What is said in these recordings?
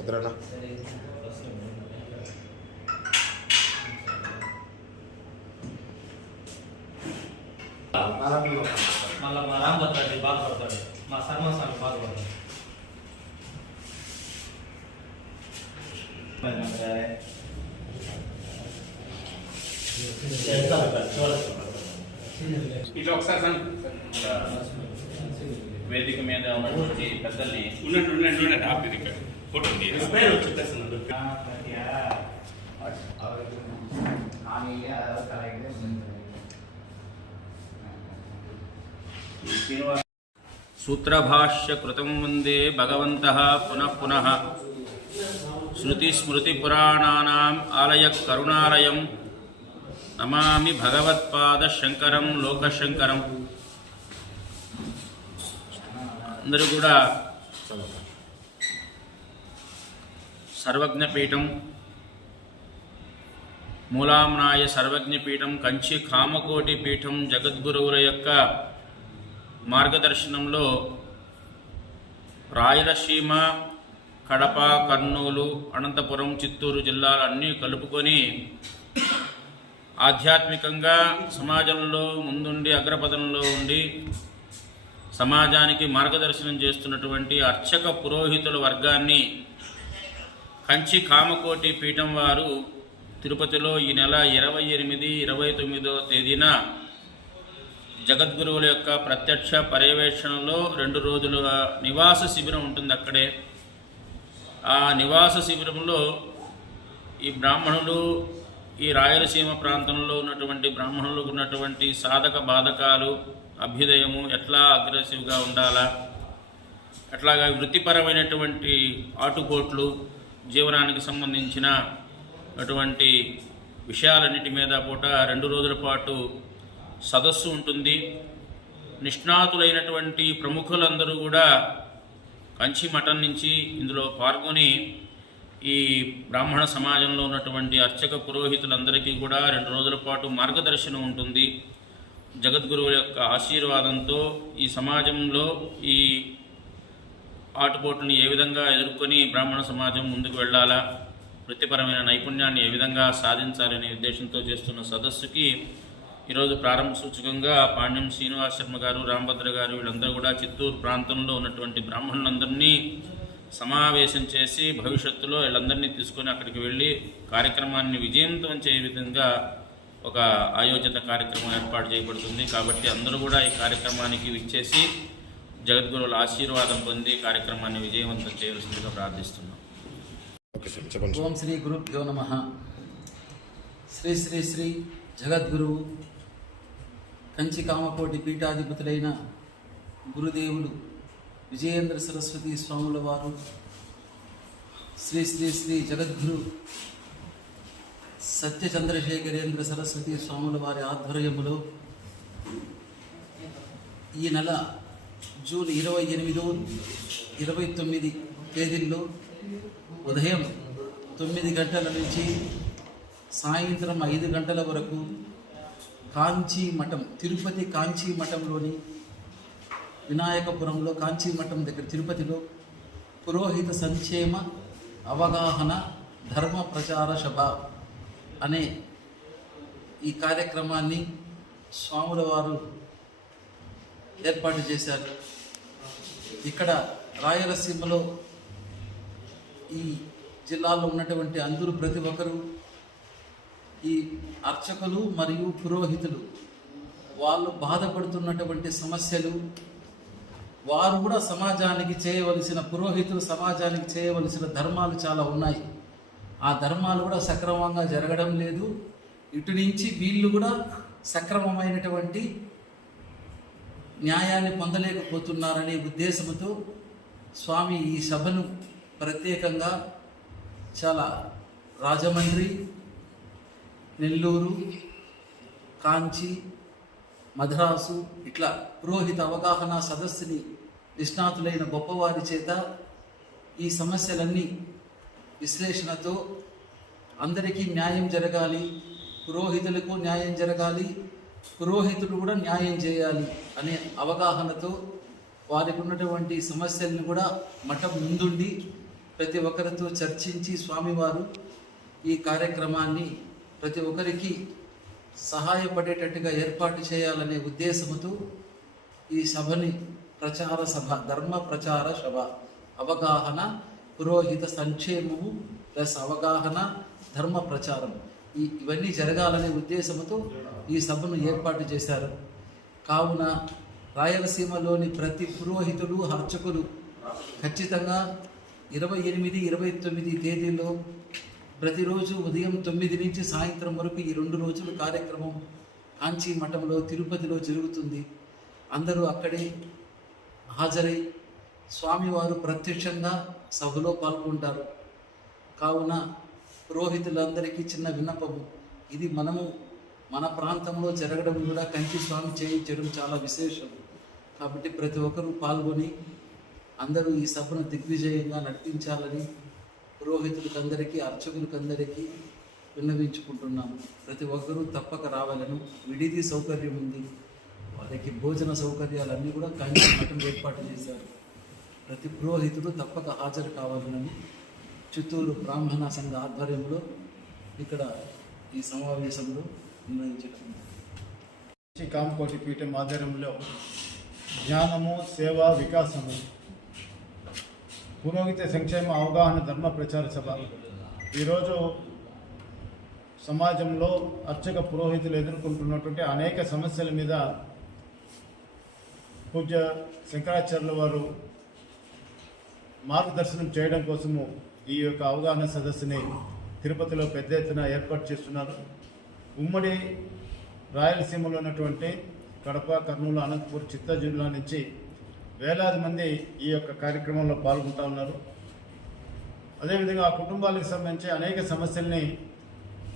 ఎదురన్నా మళ్ళీ మా రామభద్రాజీ బాధపడతాడు మా సర్మస్వామి బాధపడతాడు ఇట్లా ఒకసారి రండి. వేదిక మీద ఉన్నటువంటి పెద్దల్ని ఉండండి ఉండండి ఉండండి ఆపేది ఇక్కడ ఫోటో తీయాలి. పేరు చెప్పేస్తున్నాడు శ్రీనివాస సూత్రభాష్య కృతం వందే భగవంత పునః పునః. శృతిస్మృతిపురాణానాం ఆలయ కరుణాలయం. నమామి భగవత్పాద శంకరం లోకశంకరం. అందరూ కూడా సర్వజ్ఞపీఠం మూలామ్నాయ సర్వజ్ఞపీఠం కంచి కామకోటి పీఠం జగద్గురువుల యొక్క మార్గదర్శనంలో రాయలసీమ కడప కర్నూలు అనంతపురం చిత్తూరు జిల్లాలన్నీ కలుపుకొని ఆధ్యాత్మికంగా సమాజంలో ముందుండి అగ్రపదంలో ఉండి సమాజానికి మార్గదర్శనం చేస్తున్నటువంటి అర్చక పురోహితుల వర్గాన్ని కంచి కామకోటి పీఠం వారు తిరుపతిలో ఈ నెల ఇరవై ఎనిమిది ఇరవై తొమ్మిదో తేదీన జగద్గురువుల యొక్క ప్రత్యక్ష పర్యవేక్షణలో రెండు రోజుల నివాస శిబిరం ఉంటుంది అక్కడే. ఆ నివాస శిబిరంలో ఈ బ్రాహ్మణులు ఈ రాయలసీమ ప్రాంతంలో ఉన్నటువంటి బ్రాహ్మణులకు ఉన్నటువంటి సాధక బాధకాలు అభ్యుదయము ఎట్లా అగ్రెసివ్గా ఉండాలా? ఎట్లాగా వృత్తిపరమైనటువంటి ఆటుపోట్లు జీవనానికి సంబంధించిన అటువంటి విషయాలన్నిటి మీద పూట రెండు రోజుల పాటు సదస్సు ఉంటుంది. నిష్ణాతులైనటువంటి ప్రముఖులందరూ కూడా కంచి మఠం నుంచి ఇందులో పాల్గొని ఈ బ్రాహ్మణ సమాజంలో ఉన్నటువంటి అర్చక పురోహితులందరికీ కూడా రెండు రోజుల పాటు మార్గదర్శనం ఉంటుంది. జగద్గురువుల యొక్క ఆశీర్వాదంతో ఈ సమాజంలో ఈ ఆటుపోటుని ఏ విధంగా ఎదుర్కొని బ్రాహ్మణ సమాజం ముందుకు వెళ్ళాలా వృత్తిపరమైన నైపుణ్యాన్ని ఏ విధంగా సాధించాలనే ఉద్దేశంతో చేస్తున్న సదస్సుకి ఈరోజు ప్రారంభ సూచకంగా పాండ్యం శ్రీనివాస్ శర్మ గారు రామభద్ర గారు వీళ్ళందరూ కూడా చిత్తూరు ప్రాంతంలో ఉన్నటువంటి బ్రాహ్మణులందరినీ సమావేశం చేసి భవిష్యత్తులో వీళ్ళందరినీ తీసుకొని అక్కడికి వెళ్ళి కార్యక్రమాన్ని విజయవంతం చేయే విధంగా ఒక ఆయోజిత కార్యక్రమం ఏర్పాటు చేయబడుతుంది. కాబట్టి అందరూ కూడా ఈ కార్యక్రమానికి విచ్చేసి జగద్గురువుల ఆశీర్వాదం పొంది కార్యక్రమాన్ని విజయవంతం చేయవలసిందిగా ప్రార్థిస్తున్నాం. ఓం శ్రీ గురుభ్యో నమ. శ్రీ శ్రీ శ్రీ జగద్గురువు కంచి కామకోటి పీఠాధిపతులైన గురుదేవులు విజయేంద్ర సరస్వతి స్వాముల వారు శ్రీ శ్రీ శ్రీ జగద్గురు సత్య చంద్రశేఖరేంద్ర సరస్వతి స్వాముల వారి ఆధ్వర్యములో ఈ నెల జూన్ ఇరవై ఎనిమిదో ఇరవై తొమ్మిది తేదీల్లో ఉదయం తొమ్మిది గంటల నుంచి సాయంత్రం ఐదు గంటల వరకు కాంచీ మఠం తిరుపతి కాంచీ మఠంలోని వినాయకపురంలో కాంచీ మఠం దగ్గర తిరుపతిలో పురోహిత సంక్షేమ అవగాహన ధర్మ ప్రచార సభ అనే ఈ కార్యక్రమాన్ని స్వాముల వారు ఏర్పాటు చేశారు. ఇక్కడ రాయలసీమలో ఈ జిల్లాలో ఉన్నటువంటి అందరూ ప్రతి ఒక్కరూ ఈ అర్చకులు మరియు పురోహితులు వాళ్ళు బాధపడుతున్నటువంటి సమస్యలు వారు కూడా సమాజానికి చేయవలసిన పురోహితులు సమాజానికి చేయవలసిన ధర్మాలు చాలా ఉన్నాయి. ఆ ధర్మాలు కూడా సక్రమంగా జరగడం లేదు. ఇటు నుంచి వీళ్ళు కూడా సక్రమమైనటువంటి న్యాయాన్ని పొందలేకపోతున్నారనే ఉద్దేశంతో స్వామి ఈ సభను ప్రత్యేకంగా చాలా రాజమండ్రి నెల్లూరు కాంచి మద్రాసు ఇట్లా పురోహిత అవగాహన సదస్సుని నిష్ణాతులైన గొప్పవారి చేత ఈ సమస్యలన్నీ విశ్లేషణతో అందరికీ న్యాయం జరగాలి పురోహితులకు న్యాయం జరగాలి పురోహితులు కూడా న్యాయం చేయాలి అనే అవగాహనతో వారికి ఉన్నటువంటి సమస్యలను కూడా మఠం ముందుండి ప్రతి ఒక్కరితో చర్చించి స్వామివారు ఈ కార్యక్రమాన్ని ప్రతి ఒక్కరికి సహాయపడేటట్టుగా ఏర్పాటు చేయాలనే ఉద్దేశంతో ఈ సభని ప్రచార సభ ధర్మ ప్రచార సభ అవగాహన పురోహిత సంక్షేమము ప్లస్ అవగాహన ధర్మ ప్రచారం. ఈ ఇవన్నీ జరగాలనే ఉద్దేశంతో ఈ సభను ఏర్పాటు చేశారు. కావున రాయలసీమలోని ప్రతి పురోహితులు అర్చకులు ఖచ్చితంగా ఇరవై ఎనిమిది ఇరవై తొమ్మిది తేదీల్లో ప్రతిరోజు ఉదయం తొమ్మిది నుంచి సాయంత్రం వరకు ఈ రెండు రోజుల కార్యక్రమం కాంచీ మఠంలో తిరుపతిలో జరుగుతుంది. అందరూ అక్కడే హాజరై స్వామివారు ప్రత్యక్షంగా సభలో పాల్గొంటారు. కావున పురోహితులందరికీ చిన్న విన్నపము. ఇది మనము మన ప్రాంతంలో జరగడం కూడా కంచి స్వామి చేయించడం చాలా విశేషం. కాబట్టి ప్రతి ఒక్కరూ పాల్గొని అందరూ ఈ సభను దిగ్విజయంగా నడిపించాలని పురోహితులకందరికీ అర్చకులకందరికీ విన్నవించుకుంటున్నాము. ప్రతి ఒక్కరూ తప్పక రావాలను. విడిది సౌకర్యం ఉంది. వారికి భోజన సౌకర్యాలన్నీ కూడా కంచి మఠం ఏర్పాటు చేశారు. ప్రతి పురోహితుడు తప్పక హాజరు కావాలని చిత్తూరు బ్రాహ్మణ సంఘ ఆధ్వర్యంలో ఇక్కడ ఈ సమావేశంలో నిర్ణయించడం. కామకోటి పీఠం ఆధ్వర్యంలో జ్ఞానము సేవ వికాసము పురోహిత సంక్షేమ అవగాహన ధర్మ ప్రచార సభ. ఈరోజు సమాజంలో అర్చక పురోహితులు ఎదుర్కొంటున్నటువంటి అనేక సమస్యల మీద పూజ్య శంకరాచార్యుల వారు మార్గదర్శనం చేయడం కోసము ఈ యొక్క అవగాహన సదస్సుని తిరుపతిలో పెద్ద ఎత్తున ఏర్పాటు చేస్తున్నారు. ఉమ్మడి రాయలసీమలో ఉన్నటువంటి కడప కర్నూలు అనంతపూర్ చిత్తా జిల్లా నుంచి వేలాది మంది ఈ యొక్క కార్యక్రమంలో పాల్గొంటా ఉన్నారు. అదేవిధంగా ఆ కుటుంబాలకు సంబంధించి అనేక సమస్యల్ని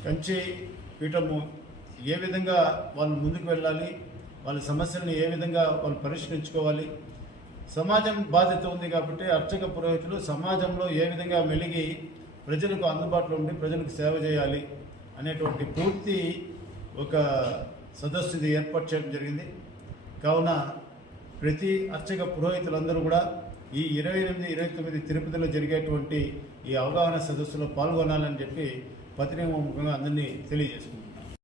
కంచి పీఠము ఏ విధంగా వాళ్ళు ముందుకు వెళ్ళాలి వాళ్ళ సమస్యలను ఏ విధంగా వాళ్ళు పరిష్కరించుకోవాలి సమాజం బాధ్యత ఉంది కాబట్టి అర్చక పురోహితులు సమాజంలో ఏ విధంగా మెలిగి ప్రజలకు అందుబాటులో ఉండి ప్రజలకు సేవ చేయాలి అనేటువంటి పూర్తి ఒక సదస్సు ఇది ఏర్పాటు చేయడం జరిగింది. కావున ప్రతి అర్చక పురోహితులందరూ కూడా ఈ ఇరవై ఎనిమిది ఇరవై తొమ్మిది తిరుపతిలో జరిగేటువంటి ఈ అవగాహన సదస్సులో పాల్గొనాలని చెప్పి పత్రిక ముఖంగా అందరినీ తెలియజేసుకుంటున్నాను